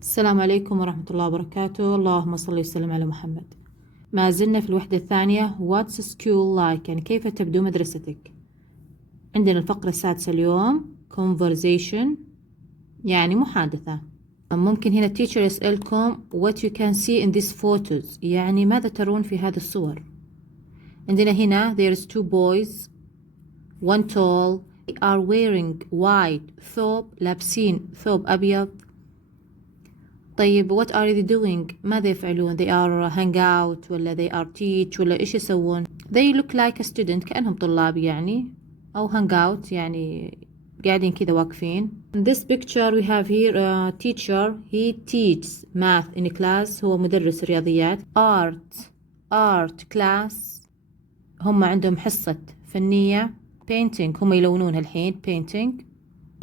السلام عليكم ورحمة الله وبركاته. اللهم صل وسلم على محمد. ما زلنا في الوحدة الثانية What's school like؟ يعني كيف تبدو مدرستك. عندنا الفقرة السادسة اليوم Conversation يعني محادثة. ممكن هنا teacher يسألكم What you can see in these photos يعني ماذا ترون في هذه الصور. عندنا هنا There's two boys, one tall, they are wearing white ثوب، لابسين ثوب أبيض. طيب what are they doing؟ ماذا يفعلون؟ they are hang out ولا they are teach ولا إيش يسوون؟ they look like a student كأنهم طلاب يعني، أو hang out يعني قاعدين كذا واقفين. In this picture we have here a teacher, he teaches math in class. هو مدرس رياضيات. art class هم عندهم حصة فنية. painting هم يلونونها الحين painting.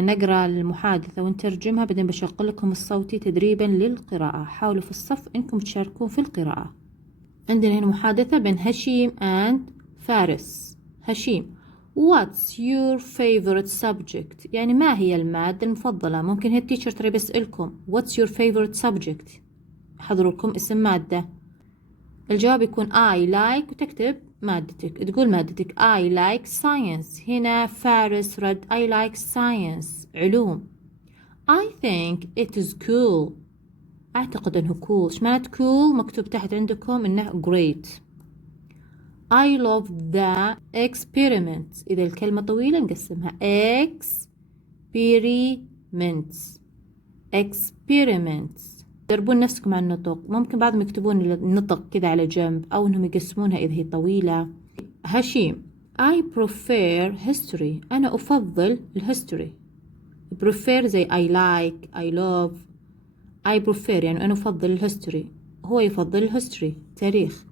نقرأ المحادثة ونترجمها، بعدين بشغل لكم الصوتي تدريبا للقراءة. حاولوا في الصف إنكم تشاركون في القراءة. عندنا هنا محادثة بين هشيم and فارس. هشيم What's your favorite subject؟ يعني ما هي المادة المفضلة؟ ممكن هي التيشر ترى بيسألكم What's your favorite subject؟ حضروا لكم اسم مادة. الجواب يكون I like وتكتب مادتك، تقول مادتك I like science. هنا فارس رد I like science علوم. I think it is cool. أعتقد أنه cool. إيش معنى cool؟ مكتوب تحت عندكم إنه great. I love the experiments. إذا الكلمة طويلة نقسمها experiments. دربون نفسكم على النطق. ممكن بعضهم يكتبون النطق كذا على جنب، أو إنهم يقسمونها إذا هي طويلة. هشيم I prefer history. أنا أفضل الهيستوري. prefer زي I like I love. I prefer يعني أنا أفضل الهيستوري، هو يفضل الهيستوري تاريخ.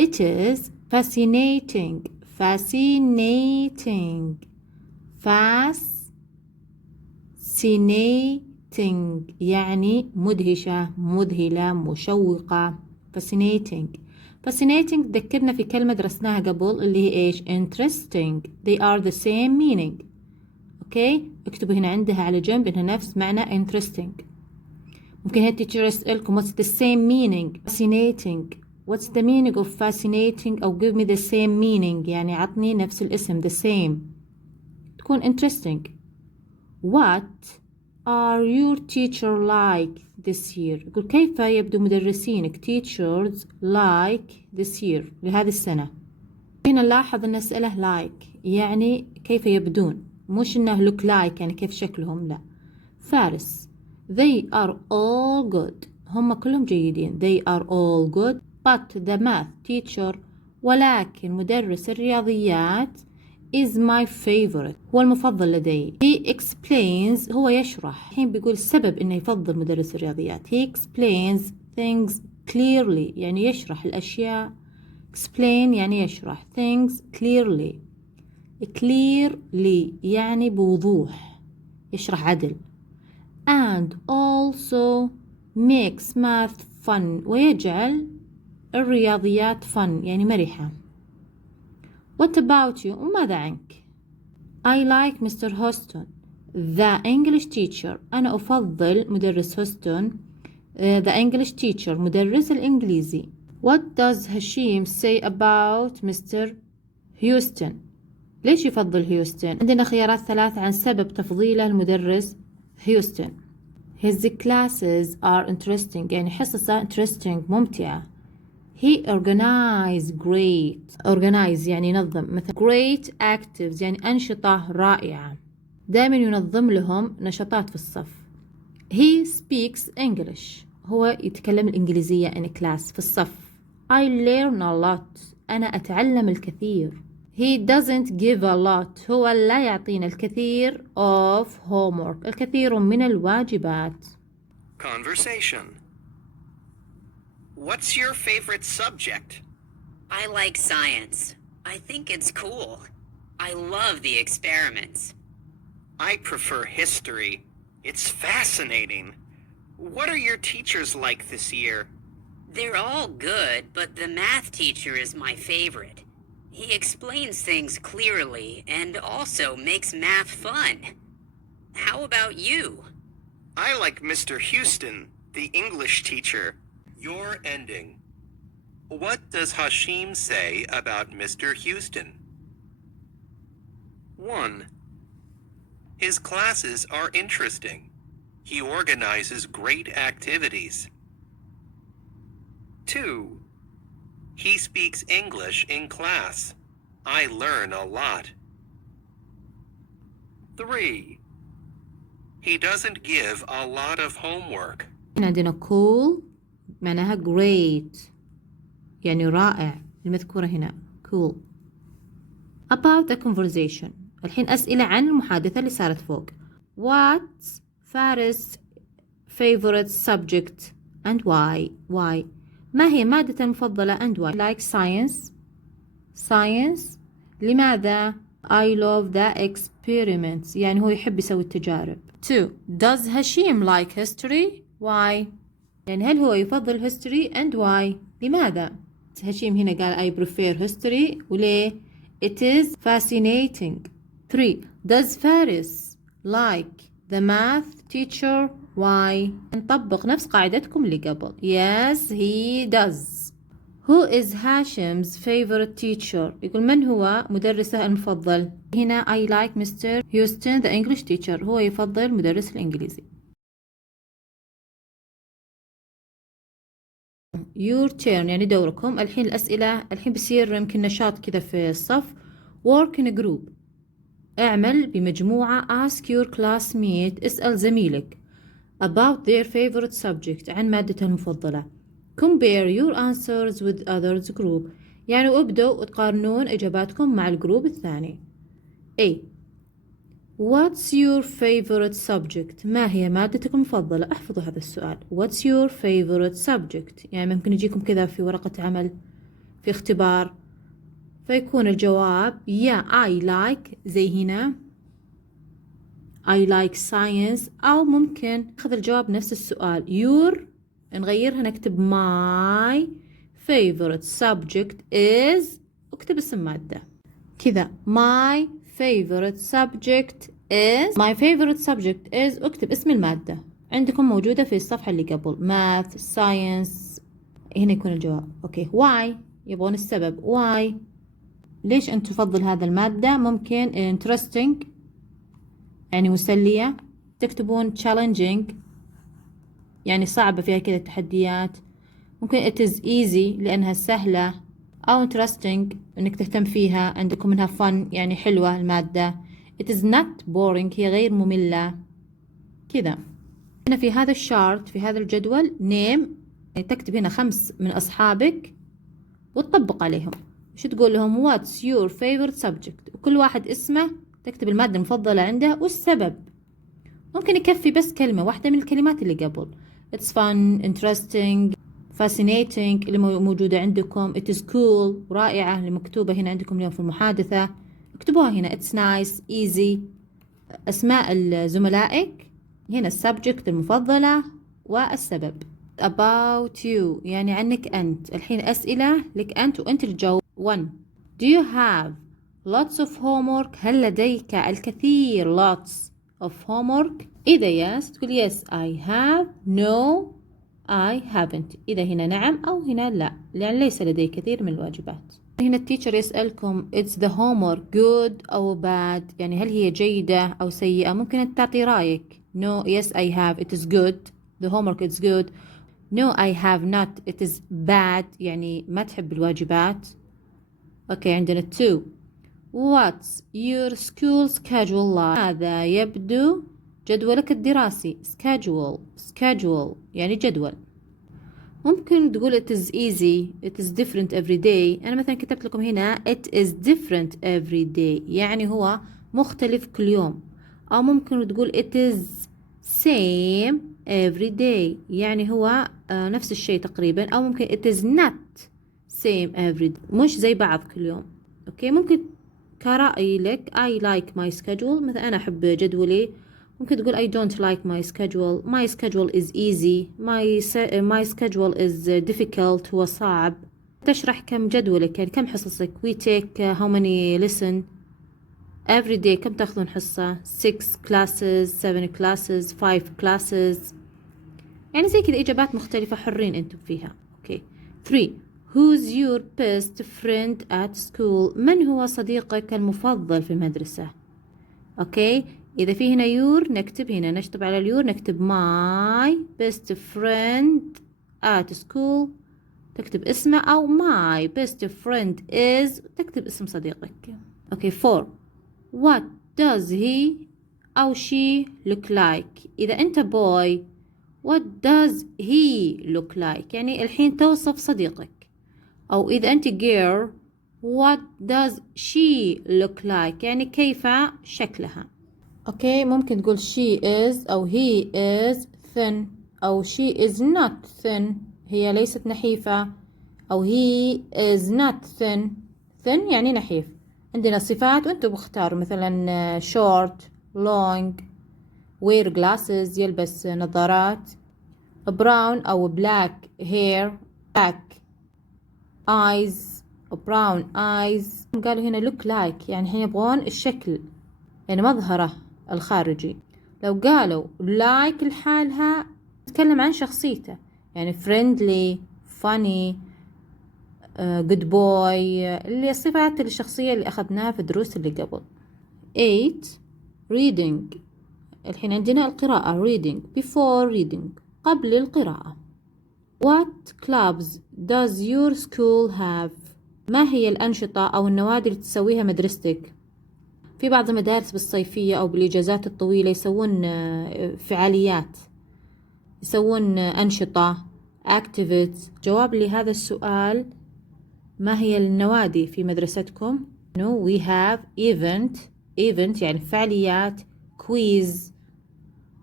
It is fascinating يعني مدهشة، مذهلة، مشوقة. fascinating تذكرنا في كلمة درسناها قبل اللي هي إيش؟ interesting. they are the same meaning. أوكي، اكتبوا هنا عندها على جنب إنها نفس معنى interesting. ممكن هي teacher يسألكم what's the same meaning fascinating. what's the meaning of fascinating؟ أو give me the same meaning يعني عطني نفس الاسم the same. تكون interesting. what are your teacher like this year؟ يقول كيف يبدو مدرسينك teachers like this year لهذه السنة. هنا نلاحظ أن أسئلة like يعني كيف يبدون، مش إنه look like يعني كيف شكلهم، لا. فارس they are all good. هم كلهم جيدين they are all good but the math teacher ولكن مدرس الرياضيات is my favorite هو المفضل لدي. he explains هو يشرح. الحين بيقول السبب إنه يفضل مدرس الرياضيات. he explains things clearly يعني يشرح الأشياء. explain يعني يشرح things clearly يعني بوضوح، يشرح عدل. and also makes math fun ويجعل الرياضيات fun يعني مرحة. What about you؟ وماذا عنك؟ I like Mr. Houston the English teacher. أنا أفضل مدرس هوستون the English teacher مدرس الإنجليزي. What does هشيم say about Mr. Houston؟ ليش يفضل هيوستن؟ عندنا خيارات ثلاث عن سبب تفضيله المدرس هيوستن. His classes are interesting يعني حصصه interesting ممتعة. He organize يعني ينظم، مثل great activities يعني أنشطة رائعة، دائما ينظم لهم نشاطات في الصف. He speaks English هو يتكلم الإنجليزية in class في الصف. I learn a lot أنا أتعلم الكثير. He doesn't give a lot هو لا يعطينا الكثير of homework الكثير من الواجبات. Conversation. What's your favorite subject? I like science. I think it's cool. I love the experiments. I prefer history. It's fascinating. What are your teachers like this year? They're all good, but the math teacher is my favorite. He explains things clearly and also makes math fun. How about you? I like Mr. Houston. The English teacher. You're ending. What does Hashim say about Mr. Houston? 1. His classes are interesting. He organizes great activities. 2. He speaks English in class. I learn a lot. 3. He doesn't give a lot of homework. هنا عندنا cool معناها great يعني رائع المذكورة هنا cool. About the conversation. الحين أسئلة عن المحادثة اللي صارت فوق. What's Faris' favorite subject and why? Why? ما هي مادته المفضلة and why? Like science. Science. لماذا؟ I love the experiments. يعني هو يحب يسوي التجارب. 2. Does Hashim like history? Why? يعني هل هو يفضل history and why? لماذا؟ هشيم هنا قال I prefer history وليه؟ It is fascinating. 3. Does Faris like the math teacher? Why? نطبق نفس قاعدتكم اللي قبل. Yes, he does. Who is Hashim's favorite teacher? يقول من هو مدرسه المفضل؟ هنا I like Mr. Houston the English teacher. هو يفضل مدرس الإنجليزي. Your turn يعني دوركم. الحين الأسئلة الحين بصير يمكن نشاط كذا في الصف. Work in a group. اعمل بمجموعة. Ask your classmate. اسأل زميلك about their favorite subject عن مادته المفضلة. Compare your answers with others group يعني ابدأوا تقارنون إجاباتكم مع الجروب الثاني. A. What's your favorite subject؟ ما هي مادتك المفضلة؟ احفظوا هذا السؤال. What's your favorite subject؟ يعني ممكن يجيكم كذا في ورقة عمل في اختبار فيكون الجواب yeah I like زي هنا I like science أو ممكن ناخذ الجواب نفس السؤال your نغيرها نكتب my favorite subject is اكتب اسم مادة كذا my favorite subject is اكتب اسم المادة عندكم موجودة في الصفحة اللي قبل math science هنا يكون الجواب. اوكي why يبغون السبب why ليش أنت تفضل هذا المادة. ممكن interesting يعني مسلية. تكتبون challenging يعني صعبة فيها كذا تحديات. ممكن it is easy لأنها سهلة أو interesting إنك تهتم فيها عندكم منها fun يعني حلوة المادة. it is not boring هي غير مملة كذا. هنا في هذا الشارت في هذا الجدول name يعني تكتب هنا 5 من أصحابك وتطبق عليهم. شو تقول لهم what's your favorite subject وكل واحد اسمه تكتب المادة المفضلة عنده والسبب. ممكن يكفي بس كلمة واحدة من الكلمات اللي قبل. it's fun interesting fascinating اللي موجودة عندكم. it is cool رائعة اللي مكتوبة هنا عندكم اليوم في المحادثة اكتبوها هنا. it's nice easy أسماء زملائك هنا السبجكت المفضلة والسبب. about you يعني عنك أنت. الحين أسئلة لك أنت وأنت تجاوب. 1. Do you have lots of homework؟ هل لديك الكثير lots of homework؟ إذا yes تقول yes I have. no I haven't. إذا هنا نعم أو هنا لا لأن ليس لدي كثير من الواجبات. هنا التيتشر يسألكم it's the homework good أو bad يعني هل هي جيدة أو سيئة. ممكن أنت تعطي رأيك. no yes I have it is good the homework is good. no I have not it is bad يعني ما تحب الواجبات. اوكي عندنا 2. what's your school schedule like؟ هذا يبدو جدولك الدراسي. schedule يعني جدول. ممكن تقول it is easy it is different every day. أنا مثلا كتبت لكم هنا it is different every day يعني هو مختلف كل يوم. أو ممكن تقول it is same every day يعني هو نفس الشيء تقريبا. أو ممكن it is not same every day مش زي بعض كل يوم. أوكي ممكن كرأي لك I like my schedule مثلا أنا أحب جدولي. ممكن تقول I don't like my schedule. my schedule is easy. my schedule is difficult هو صعب. تشرح كم جدولك يعني كم حصصك. we take how many lesson every day كم تأخذون حصة. 6 classes 7 classes 5 classes. يعني زي كذا إجابات مختلفة حرين أنتم فيها. أوكي. 3. Who's your best friend at school؟ من هو صديقك المفضل في المدرسة؟ أوكي. إذا في هنا يور نكتب هنا، نشطب على اليور نكتب my best friend at school، تكتب اسمه، أو my best friend is، تكتب اسم صديقك. أوكي. 4. What does he أو she look like؟ إذا أنت boy what does he look like؟ يعني الحين توصف صديقك. أو إذا أنت girl what does she look like؟ يعني كيف شكلها. أوكي. ممكن تقول she is أو he is thin، أو she is not thin، هي ليست نحيفة، أو he is not thin. thin يعني نحيف. عندنا صفات وأنتوا بختاروا، مثلا short، long، wear glasses يلبس نظارات، brown أو black hair، black eyes، brown eyes. قالوا هنا look like يعني هنا يبغون الشكل، يعني مظهره الخارجي. لو قالوا like لحالها تتكلم عن شخصيته، يعني friendly، funny، good boy، اللي الصفات الشخصية اللي أخذناها في الدروس اللي قبل. 8. reading. الحين عندنا القراءة reading before reading، قبل القراءة. What clubs does your school have؟ ما هي الأنشطة أو النوادي اللي تسويها مدرستك؟ في بعض المدارس بالصيفية أو بالإجازات الطويلة يسوون فعاليات، يسوون أنشطة activities. جواب لهذا السؤال ما هي النوادي في مدرستكم؟ No, we have event يعني فعاليات، quiz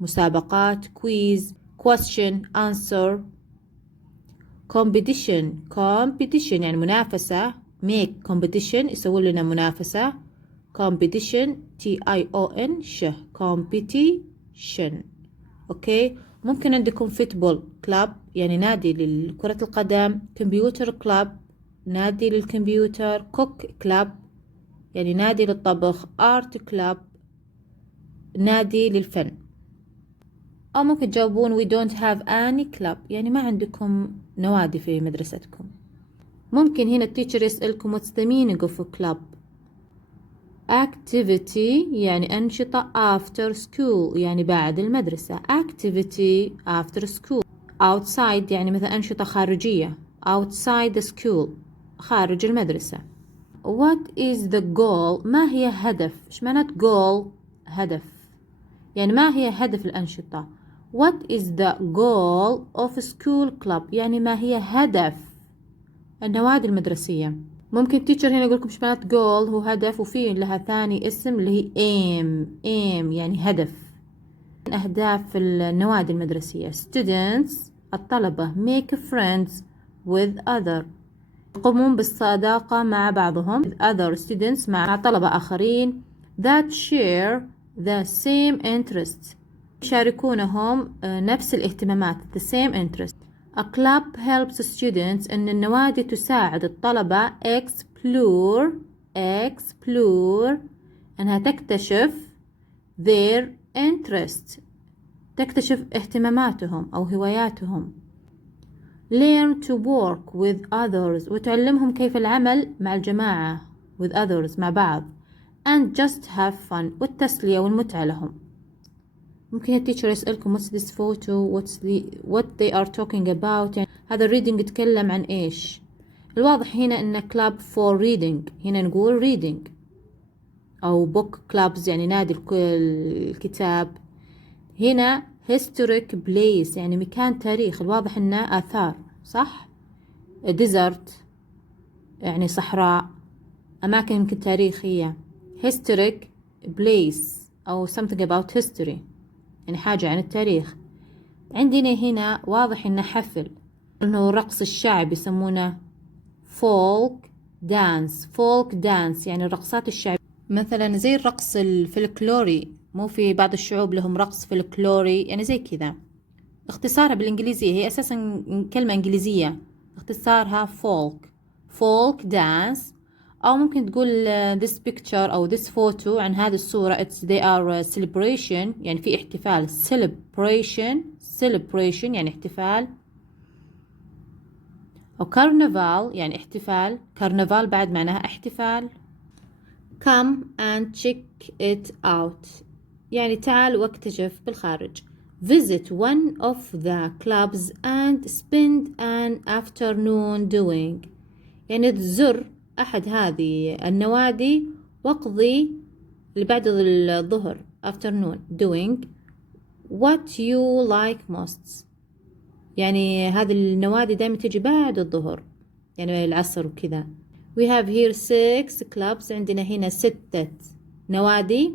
مسابقات، quiz question answer، competition يعني منافسة، make competition يسوون لنا منافسة، competition competition. أوكي. ممكن عندكم football club يعني نادي لكرة القدم، computer club نادي للكمبيوتر، cook club يعني نادي للطبخ، art club نادي للفن. أو ممكن تجاوبون we don't have any club يعني ما عندكم نوادي في مدرستكم. ممكن هنا التيتشر يسألكم what's the meaning of a club؟ activity يعني أنشطة، after school يعني بعد المدرسة، activity after school. outside يعني مثل أنشطة خارجية، outside the school خارج المدرسة. what is the goal؟ ما هي هدف؟ إيش معنى goal؟ هدف، يعني ما هي هدف الأنشطة. what is the goal of school club؟ يعني ما هي هدف النوادي المدرسية. ممكن تيتشر هنا يقولكم إيش معنى goal هو هدف، وفي لها ثاني اسم اللي هي aim يعني هدف. أهداف النوادي المدرسية students الطلبة make friends with other يقومون بالصداقة مع بعضهم with other students مع طلبة آخرين that share the same interests يشاركونهم نفس الاهتمامات the same interest. A club helps students أن النوادي تساعد الطلبة explore أنها تكتشف their interest تكتشف اهتماماتهم أو هواياتهم. learn to work with others وتعلمهم كيف العمل مع الجماعة with others مع بعض and just have fun والتسلية والمتعة لهم. ممكن التيتشر يسألكم what's this photo what they are talking about يعني هذا الريدنج يتكلم عن إيش. الواضح هنا إن club for reading هنا نقول reading، أو book clubs يعني نادي الكتاب. هنا historic place يعني مكان تاريخ، الواضح إنه آثار صح. desert يعني صحراء، أماكن يمكن تاريخية. historic place أو something about history يعني حاجة عن التاريخ. عندنا هنا واضح إنه حفل، إنه رقص الشعب يسمونه folk dance يعني الرقصات الشعبية، مثلا زي الرقص الفلكلوري، مو في بعض الشعوب لهم رقص فلكلوري يعني زي كذا. اختصارها بالإنجليزية هي أساسا كلمة إنجليزية، اختصارها folk dance. أو ممكن تقول this picture أو this photo عن هذه الصورة they are celebration يعني في احتفال celebration يعني احتفال، أو carnival يعني احتفال. carnival بعد معناها احتفال. come and check it out يعني تعال واكتشف بالخارج. visit one of the clubs and spend an afternoon doing يعني تزر أحد هذه النوادي واقضي اللي بعد الظهر afternoon doing what you like most يعني هذه النوادي دائما تجي بعد الظهر يعني العصر وكذا. we have here 6 clubs عندنا هنا 6 نوادي.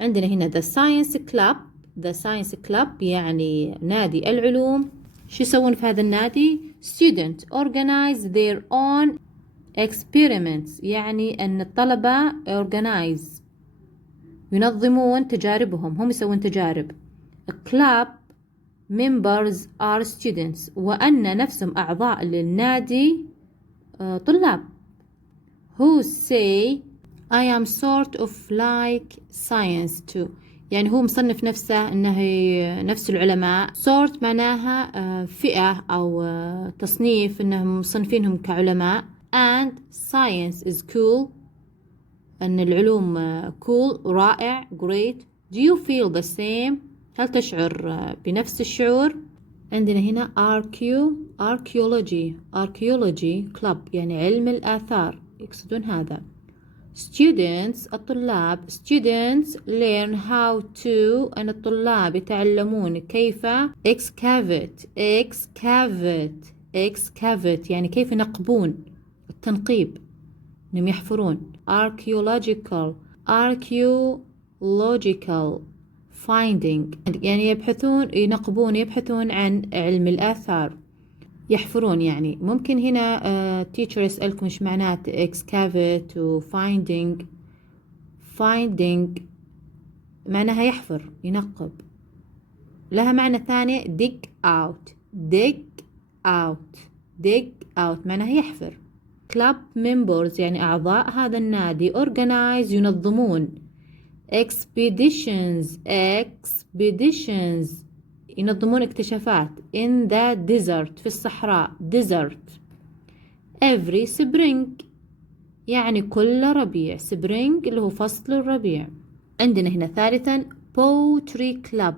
عندنا هنا the science club يعني نادي العلوم. شو يسوون في هذا النادي؟ student organize their own experiments يعني أن الطلبة organize ينظمون تجاربهم، هم يسوون تجارب. club members are students وأن نفسهم أعضاء للنادي طلاب. who say I am sort of like science too يعني هو مصنف نفسه أنه نفس العلماء. sort معناها فئة أو تصنيف أنهم مصنفينهم كعلماء. and science is cool أن العلوم cool رائع great. do you feel the same هل تشعر بنفس الشعور؟ عندنا هنا archaeology club يعني علم الآثار يقصدون هذا. students الطلاب students learn how to أن الطلاب يتعلمون كيف excavate يعني كيف ينقبون التنقيب إنهم يحفرون. archaeological finding يعني يبحثون عن علم الآثار يحفرون يعني. ممكن هنا teacher يسألكم إيش معنات excavate و finding معناها يحفر ينقب. لها معنى ثاني dig out معناها يحفر. club members يعني أعضاء هذا النادي organize ينظمون. expeditions ينظمون اكتشافات. in the desert في الصحراء desert. every spring يعني كل ربيع. spring اللي هو فصل الربيع. عندنا هنا ثالثا poetry club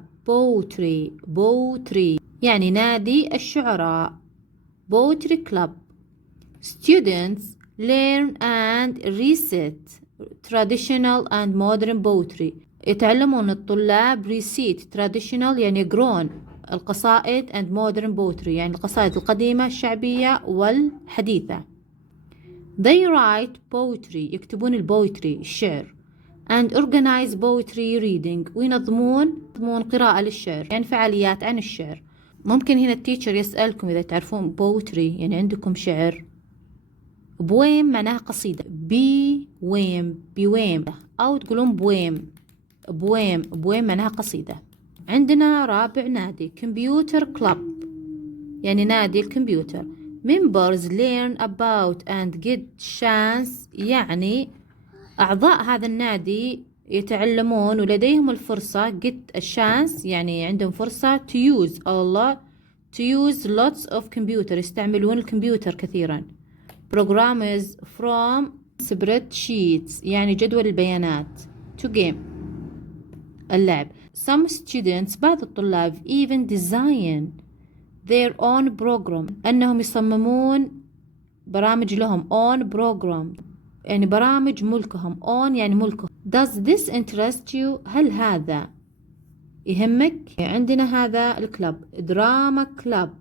يعني نادي الشعراء poetry club. students learn and recite traditional and modern poetry يتعلمون الطلاب recite traditional يعني يقرون القصائد and modern poetry يعني القصائد القديمة الشعبية والحديثة. they write poetry يكتبون البويتري الشعر and organize poetry reading وينظمون قراءة للشعر يعني فعاليات عن الشعر. ممكن هنا التيتشر يسألكم إذا تعرفون poetry يعني عندكم شعر. بويم معناها قصيدة بويم أو تقولون بويم معناها قصيدة. عندنا رابع نادي كمبيوتر كلاب يعني نادي الكمبيوتر. members learn about and get chance يعني أعضاء هذا النادي يتعلمون ولديهم الفرصة get a chance يعني عندهم فرصة to use lots of computer يستعملون الكمبيوتر كثيرا. programs from spreadsheets يعني جدول البيانات to game اللعب. some students بعض الطلاب even design their own program أنهم يصممون برامج لهم own program يعني برامج ملكهم own يعني ملكهم. does this interest you هل هذا يهمك؟ عندنا هذا الكلب دراما كلاب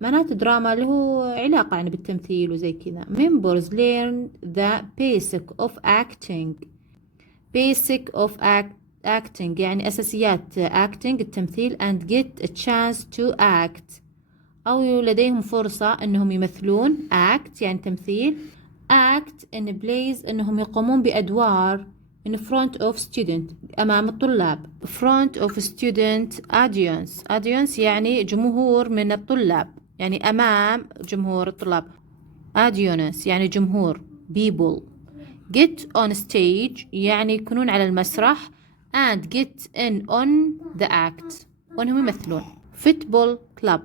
معناته دراما اللي هو علاقة يعني بالتمثيل وزي كذا. members learn the acting يعني أساسيات acting التمثيل and get a chance to act أو لديهم فرصة أنهم يمثلون act يعني تمثيل act in plays أنهم يقومون بأدوار in front of student أمام الطلاب. front of student audience يعني جمهور من الطلاب يعني أمام جمهور الطلاب. audience يعني جمهور people. get on stage يعني يكونون على المسرح and get in on the act وأنهم يمثلون. football club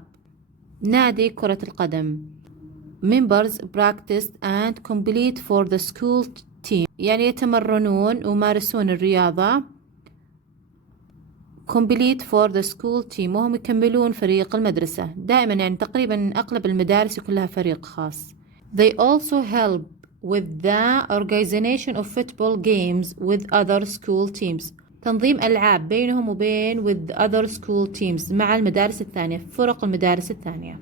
نادي كرة القدم. members practice and complete for the school team يعني يتمرنون ويمارسون الرياضة complete for the school team وهم يكملون فريق المدرسة. دائما يعني تقريبا أغلب المدارس يكون لها فريق خاص. they also help with the organization of football games with other school teams تنظيم ألعاب بينهم وبين with other school teams مع المدارس الثانية فرق المدارس الثانية.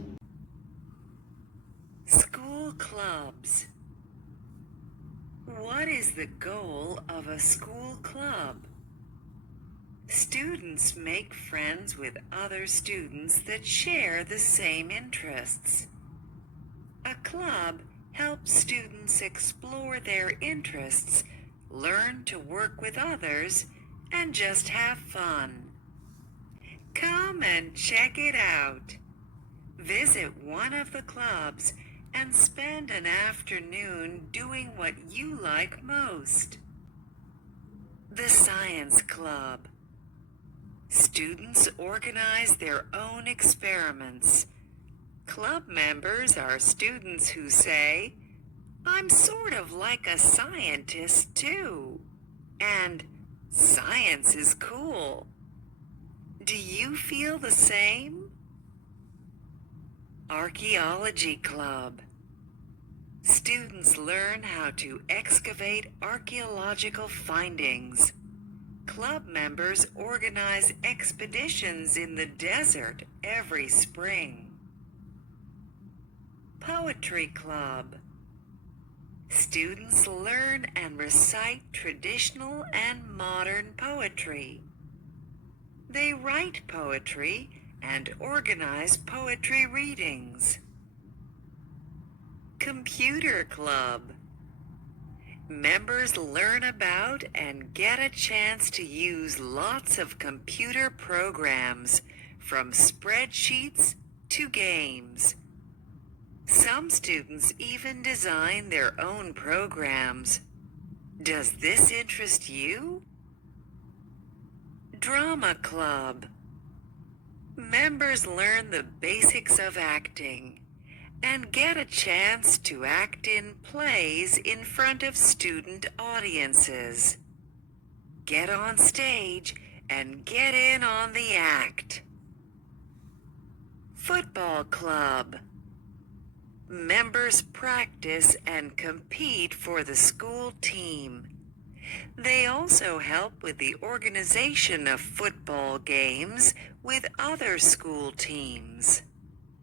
School clubs. What is the goal of a school club? Students make friends with other students that share the same interests. A club helps students explore their interests, learn to work with others, and just have fun. Come and check it out. Visit one of the clubs and spend an afternoon doing what you like most. The Science Club. Students organize their own experiments. Club members are students who say, "I'm sort of like a scientist too," and "Science is cool." Do you feel the same? Archaeology Club. Students learn how to excavate archaeological findings. Club members organize expeditions in the desert every spring. Poetry Club. Students learn and recite traditional and modern poetry. They write poetry and organize poetry readings. Computer Club. Members learn about and get a chance to use lots of computer programs, from spreadsheets to games. Some students even design their own programs. Does this interest you? Drama Club. Members learn the basics of acting and get a chance to act in plays in front of student audiences. Get on stage and get in on the act. Football Club. Members practice and compete for the school team. They also help with the organization of football games with other school teams.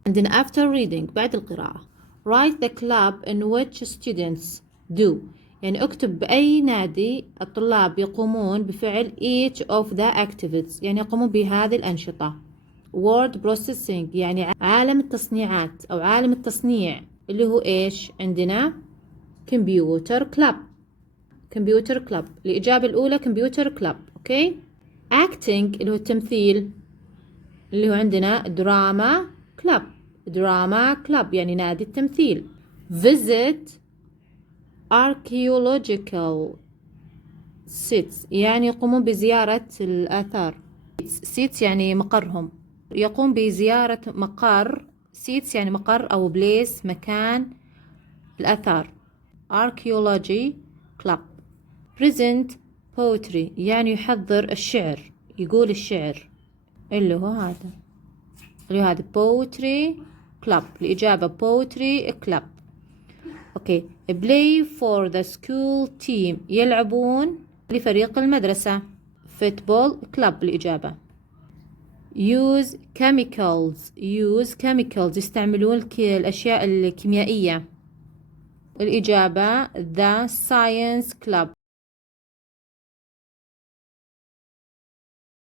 And then after reading بعد القراءة write the club in which students do يعني اكتب بأي نادي الطلاب يقومون بفعل each of the activities يعني يقومون بهذه الأنشطة. word processing يعني عالم التصنيعات أو عالم التصنيع اللي هو إيش عندنا computer club. computer club الإجابة الأولى computer club. أوكي. acting اللي هو التمثيل اللي هو عندنا drama club. drama club يعني نادي التمثيل. visit archaeological sites يعني يقومون بزيارة الآثار. sites يعني مقرهم. يقوم بزيارة مقر sites يعني مقر أو place مكان الآثار. archaeology club. present poetry يعني يحضر الشعر يقول الشعر اللي هو هذا poetry club. الإجابة poetry club. أوكي. play for the school team يلعبون لفريق المدرسة. football club الإجابة. use chemicals يستعملون الأشياء الكيميائية. الإجابة the science club.